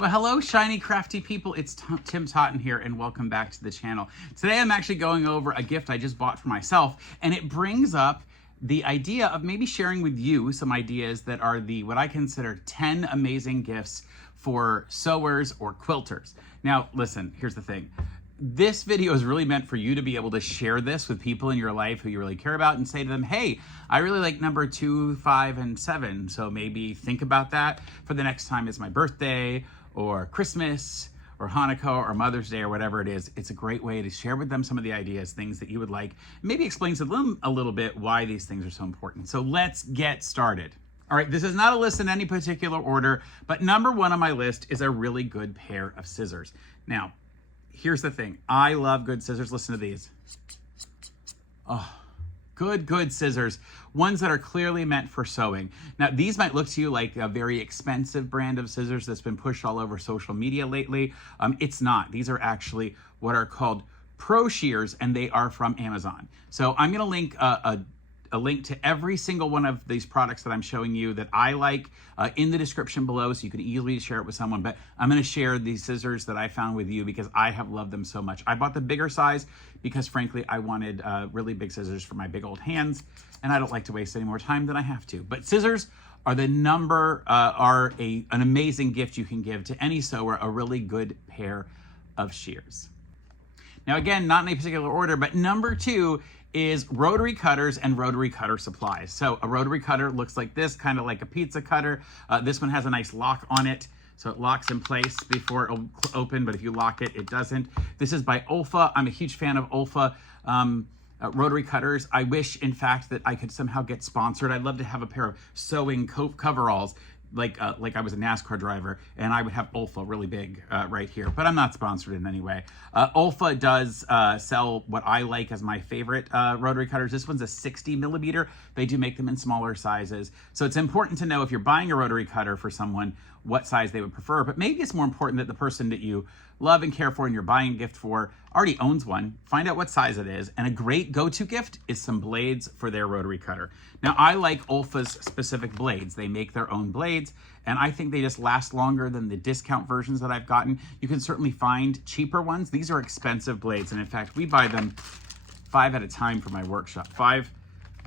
Well, hello, shiny, crafty people. It's Tim Totten here, and welcome back to the channel. Today, I'm actually going over a gift I just bought for myself, and it brings up the idea of maybe sharing with you some ideas that are what I consider 10 amazing gifts for sewers or quilters. Now, listen, here's the thing. This video is really meant for you to be able to share this with people in your life who you really care about and say to them, hey, I really like number 2, 5, and 7. So maybe think about that for the next time it's my birthday or Christmas or Hanukkah or Mother's Day or whatever it is. It's a great way to share with them some of the ideas, things that you would like. Maybe explain to them a little bit why these things are so important. So let's get started. All right, this is not a list in any particular order, but number 1 on my list is a really good pair of scissors. Now, here's the thing. I love good scissors. Listen to these. Oh, good scissors. Ones that are clearly meant for sewing. Now, these might look to you like a very expensive brand of scissors that's been pushed all over social media lately. It's not. These are actually what are called pro shears, and they are from Amazon. So I'm going to link a link to every single one of these products that I'm showing you that I like in the description below, so you can easily share it with someone. But I'm going to share these scissors that I found with you because I have loved them so much. I bought the bigger size because, frankly, I wanted really big scissors for my big old hands, and I don't like to waste any more time than I have to. But scissors are an amazing gift you can give to any sewer, a really good pair of shears. Now, again, not in any particular order, but number 2 is rotary cutters and rotary cutter supplies. So a rotary cutter looks like this, kind of like a pizza cutter. This one has a nice lock on it, so it locks in place before it'll open, but if you lock it, it doesn't. This is by Olfa. I'm a huge fan of Olfa rotary cutters. I wish, in fact, that I could somehow get sponsored. I'd love to have a pair of sewing coveralls like I was a NASCAR driver, and I would have Olfa really big right here, but I'm not sponsored in any way. Olfa does sell what I like as my favorite rotary cutters. This one's a 60 millimeter. They do make them in smaller sizes. So it's important to know if you're buying a rotary cutter for someone, what size they would prefer, but maybe it's more important that the person that you love and care for and you're buying a gift for already owns one. Find out what size it is, and a great go-to gift is some blades for their rotary cutter. Now, I like Olfa's specific blades. They make their own blades, and I think they just last longer than the discount versions that I've gotten. You can certainly find cheaper ones. These are expensive blades, and in fact, we buy them 5 at a time for my workshop. 5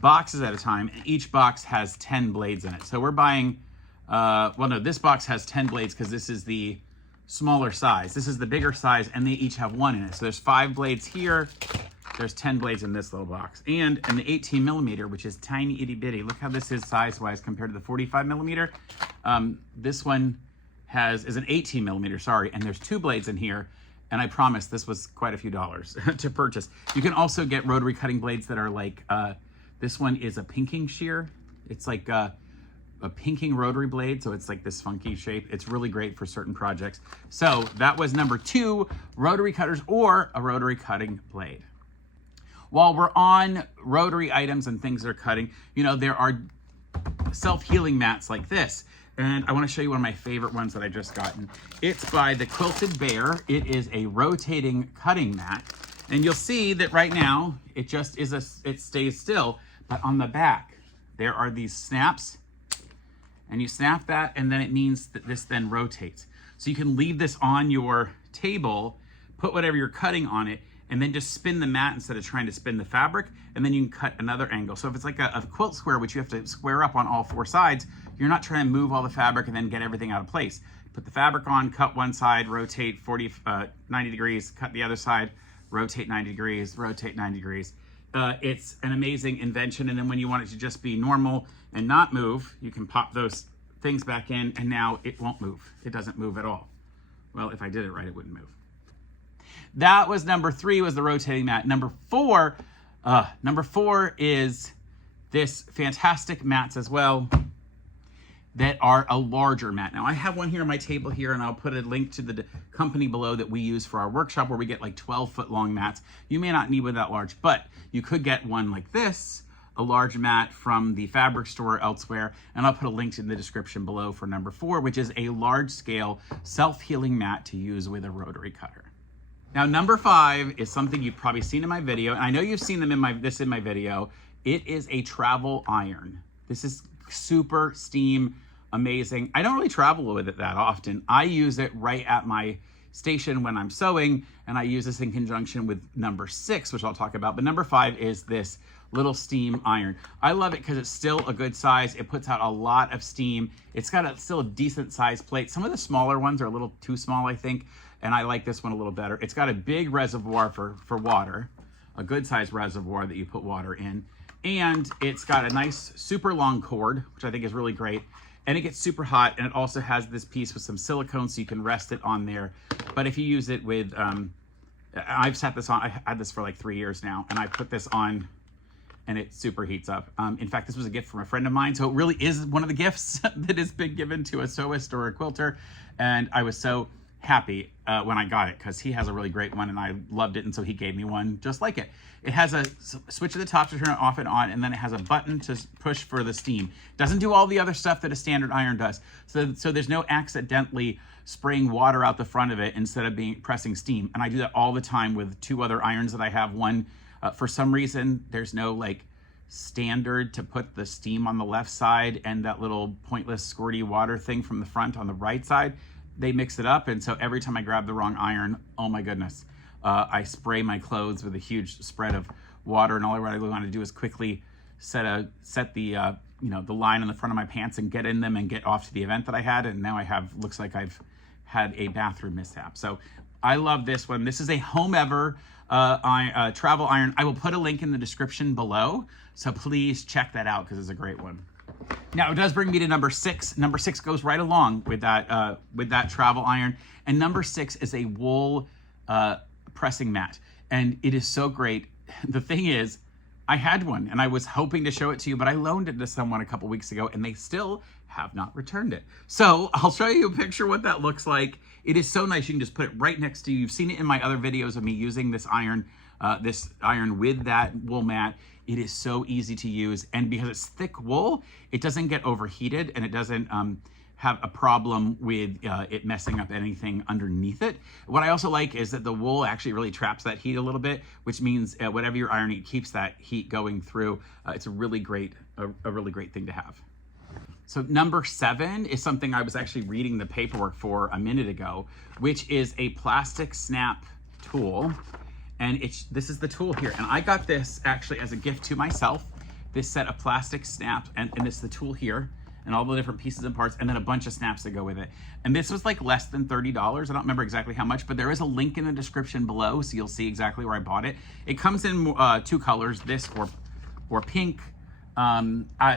boxes at a time, and each box has 10 blades in it. So we're buying, well, no, this box has 10 blades because this is the smaller size. This is the bigger size, and they each have 1 in it. So there's 5 blades here. There's 10 blades in this little box. And in the 18 millimeter, which is tiny itty bitty, look how this is size-wise compared to the 45 millimeter. This one is an 18 millimeter, sorry, and there's 2 blades in here. And I promise this was quite a few dollars to purchase. You can also get rotary cutting blades that are like, this one is a pinking shear. It's like a pinking rotary blade, so it's like this funky shape. It's really great for certain projects. So that was number 2, rotary cutters or a rotary cutting blade. While we're on rotary items and things that are cutting, you know, there are self-healing mats like this. And I want to show you one of my favorite ones that I just gotten. It's by the Quilted Bear. It is a rotating cutting mat. And you'll see that right now, it just is it stays still. But on the back, there are these snaps. And you snap that, and then it means that this then rotates. So you can leave this on your table, put whatever you're cutting on it, and then just spin the mat instead of trying to spin the fabric, and then you can cut another angle. So if it's like a quilt square, which you have to square up on all 4 sides, you're not trying to move all the fabric and then get everything out of place. Put the fabric on, cut one side, rotate 90 degrees, cut the other side, rotate 90 degrees, rotate 90 degrees. It's an amazing invention, and then when you want it to just be normal and not move, you can pop those things back in, and now it won't move. It doesn't move at all. Well, if I did it right, it wouldn't move. That was number 3, was the rotating mat. Number 4 is this fantastic mats as well that are a larger mat. Now, I have one here on my table here, and I'll put a link to the company below that we use for our workshop where we get like 12-foot long mats. You may not need one that large, but you could get one like this, a large mat from the fabric store or elsewhere, and I'll put a link in the description below for number 4, which is a large-scale self-healing mat to use with a rotary cutter. Now, number 5 is something you've probably seen in my video, and I know you've seen them in my video. It is a travel iron. This is super steam amazing. I don't really travel with it that often. I use it right at my station when I'm sewing, and I use this in conjunction with number 6, which I'll talk about. But number 5 is this little steam iron. I love it because it's still a good size. It puts out a lot of steam. It's got still a decent sized plate. Some of the smaller ones are a little too small, I think, and I like this one a little better. It's got a big reservoir for water, a good sized reservoir that you put water in, and it's got a nice super long cord, which I think is really great. And it gets super hot, and it also has this piece with some silicone so you can rest it on there. But if you use it with, I've set this on, I've had this for like 3 years now, and I put this on and it super heats up. In fact, this was a gift from a friend of mine, so it really is one of the gifts that has been given to a sewist or a quilter, and I was so happy when I got it because he has a really great one and I loved it, and so he gave me one just like it. It has a switch at the top to turn it off and on, and then it has a button to push for the steam. Doesn't do all the other stuff that a standard iron does, so there's no accidentally spraying water out the front of it instead of pressing steam. And I do that all the time with 2 other irons that I have. One, for some reason, there's no like standard to put the steam on the left side and that little pointless squirty water thing from the front on the right side. They mix it up, and so every time I grab the wrong iron, oh my goodness, I spray my clothes with a huge spread of water, and all I really want to do is quickly set the the line on the front of my pants and get in them and get off to the event that I had, and now looks like I've had a bathroom mishap. So I love this one. This is a Homever travel iron. I will put a link in the description below, so please check that out because it's a great one. Now it does bring me to number 6. Number 6 goes right along with that travel iron, and number 6 is a wool pressing mat, and it is so great. The thing is, I had one and I was hoping to show it to you, but I loaned it to someone a couple weeks ago and they still have not returned it. So I'll show you a picture what that looks like. It is so nice. You can just put it right next to you. You've seen it in my other videos of me using this iron with that wool mat. It is so easy to use, and because it's thick wool, it doesn't get overheated and it doesn't have a problem with it messing up anything underneath it. What I also like is that the wool actually really traps that heat a little bit, which means whatever you're ironing, it keeps that heat going through. It's a really great thing to have. So number 7 is something I was actually reading the paperwork for a minute ago, which is a plastic snap tool. And this is the tool here. And I got this actually as a gift to myself, this set of plastic snaps, and it's the tool here, and all the different pieces and parts, and then a bunch of snaps that go with it. And this was like less than $30. I don't remember exactly how much, but there is a link in the description below, so you'll see exactly where I bought it. It comes in 2 colors, this or pink.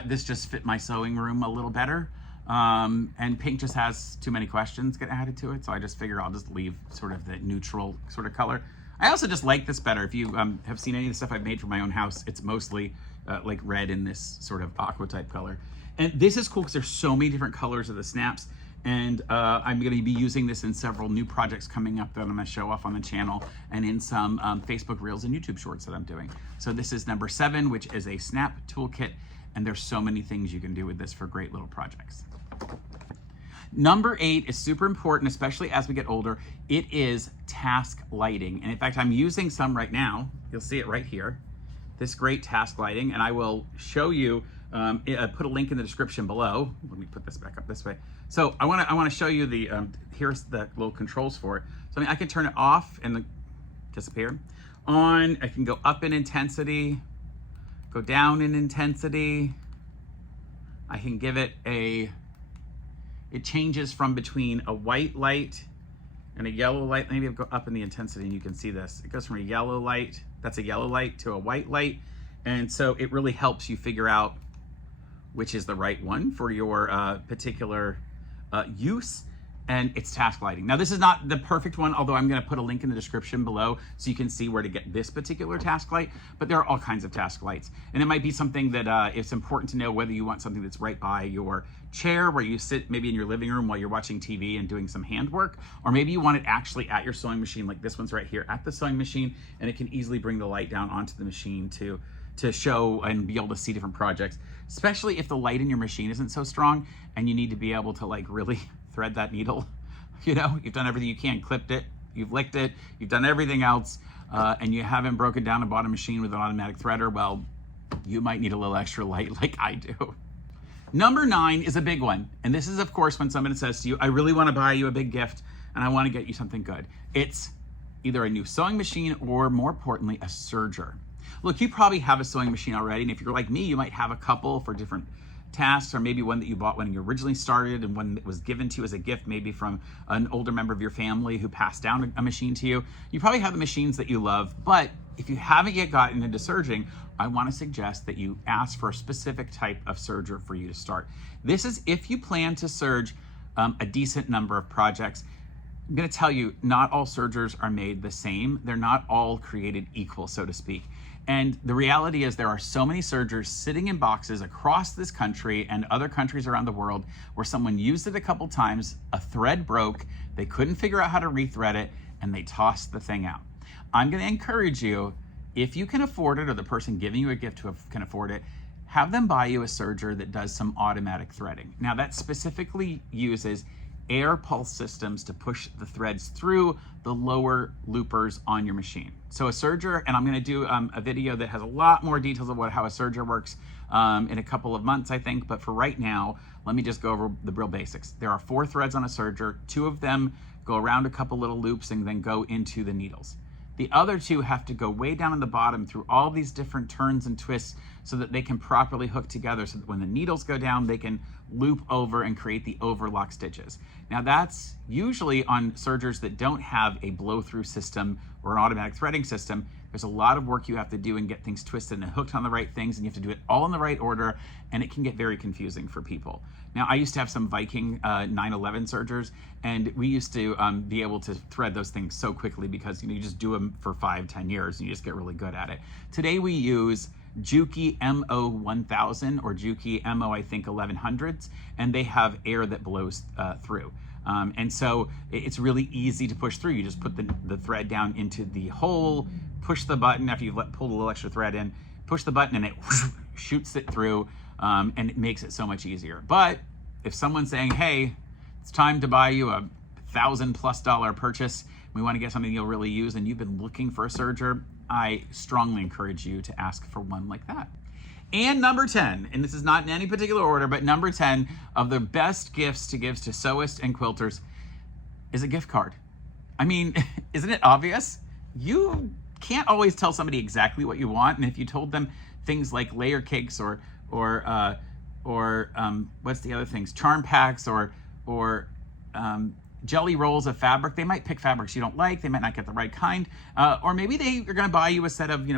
This just fit my sewing room a little better. And pink just has too many questions get added to it, so I just figure I'll just leave sort of the neutral sort of color. I also just like this better. If you have seen any of the stuff I've made for my own house, it's mostly like red in this sort of aqua type color. And this is cool because there's so many different colors of the snaps. And I'm going to be using this in several new projects coming up that I'm going to show off on the channel, and in some Facebook Reels and YouTube Shorts that I'm doing. So this is number 7, which is a snap toolkit. And there's so many things you can do with this for great little projects. Number 8 is super important, especially as we get older. It is task lighting. And in fact, I'm using some right now. You'll see it right here. This great task lighting. And I will show you, put a link in the description below. Let me put this back up this way. So I want to show you here's the little controls for it. So I can turn it off and disappear. On, I can go up in intensity, go down in intensity. I can give it it changes from between a white light and a yellow light. Maybe I'll go up in the intensity and you can see this. It goes from a yellow light, that's a yellow light, to a white light. And so it really helps you figure out which is the right one for your particular use. And it's task lighting. Now this is not the perfect one, although I'm going to put a link in the description below so you can see where to get this particular task light, but there are all kinds of task lights. And it might be something that it's important to know whether you want something that's right by your chair where you sit maybe in your living room while you're watching TV and doing some handwork, or maybe you want it actually at your sewing machine, like this one's right here at the sewing machine, and it can easily bring the light down onto the machine to show and be able to see different projects, especially if the light in your machine isn't so strong and you need to be able to like really thread that needle. You know, you've done everything you can, clipped it, you've licked it, you've done everything else, and you haven't broken down and bought a machine with an automatic threader. Well, you might need a little extra light like I do. Number 9 is a big one. And this is, of course, when someone says to you, I really want to buy you a big gift and I want to get you something good. It's either a new sewing machine or, more importantly, a serger. Look, you probably have a sewing machine already. And if you're like me, you might have a couple for different tasks, or maybe one that you bought when you originally started and one that was given to you as a gift, maybe from an older member of your family who passed down a machine to you. You probably have the machines that you love, but if you haven't yet gotten into serging, I want to suggest that you ask for a specific type of serger for you to start. This is if you plan to serge a decent number of projects. I'm going to tell you, not all sergers are made the same. They're not all created equal, so to speak. And the reality is there are so many sergers sitting in boxes across this country and other countries around the world where someone used it a couple times, a thread broke, they couldn't figure out how to rethread it, and they tossed the thing out. I'm going to encourage you, if you can afford it or the person giving you a gift can afford it, have them buy you a serger that does some automatic threading. Now that specifically uses air pulse systems to push the threads through the lower loopers on your machine. So a serger, and I'm going to do a video that has a lot more details of how a serger works in a couple of months, I think. But for right now, let me just go over the real basics. There are 4 threads on a serger. 2 of them go around a couple little loops and then go into the needles. The other 2 have to go way down in the bottom through all these different turns and twists so that they can properly hook together, so that when the needles go down, they can loop over and create the overlock stitches. Now that's usually on sergers that don't have a blow-through system or an automatic threading system. There's a lot of work you have to do and get things twisted and hooked on the right things, and you have to do it all in the right order, and it can get very confusing for people. Now, I used to have some Viking 911 sergers, and we used to be able to thread those things so quickly because you just do them for 5-10 years and you just get really good at it. Today we use Juki MO 1000 or Juki MO, I think, 1100s, and they have air that blows through. And so it's really easy to push through. You just put the thread down into the hole, push the button after you've pulled a little extra thread in, push the button and it shoots it through, and it makes it so much easier. But if someone's saying, hey, it's time to buy you a $1,000+ purchase, we want to get something you'll really use, and you've been looking for a serger, I strongly encourage you to ask for one like that. And number 10, and this is not in any particular order, but number 10 of the best gifts to give to Sewists and Quilters is a gift card. I mean, isn't it obvious? You can't always tell somebody exactly what you want, and if you told them things like layer cakes or what's the other things, charm packs or jelly rolls of fabric, they might pick fabrics you don't like, they might not get the right kind, or maybe they are going to buy you a set of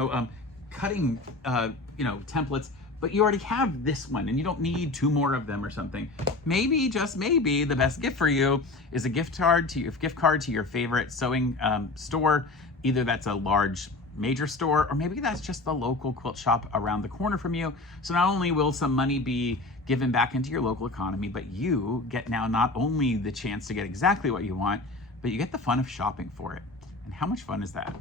cutting templates, but you already have this one and you don't need 2 more of them or something. Maybe, just maybe, the best gift for you is a gift card to your favorite sewing store. Either that's a large major store, or maybe that's just the local quilt shop around the corner from you. So not only will some money be given back into your local economy, but you get now not only the chance to get exactly what you want, but you get the fun of shopping for it. And how much fun is that?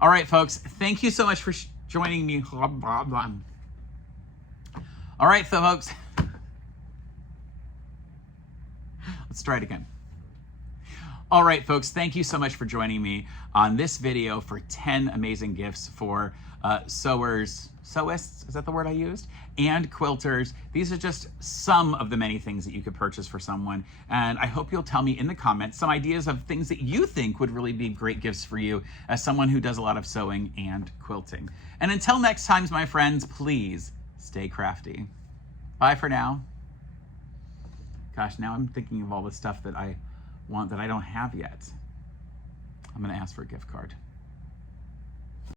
All right, folks, thank you so much for joining me. All right, so folks, let's try it again. All right, folks, thank you so much for joining me on this video for 10 amazing gifts for Sewists, is that the word I used? And Quilters. These are just some of the many things that you could purchase for someone. And I hope you'll tell me in the comments some ideas of things that you think would really be great gifts for you as someone who does a lot of sewing and quilting. And until next time, my friends, please stay crafty. Bye for now. Gosh, now I'm thinking of all the stuff that I want that I don't have yet. I'm going to ask for a gift card.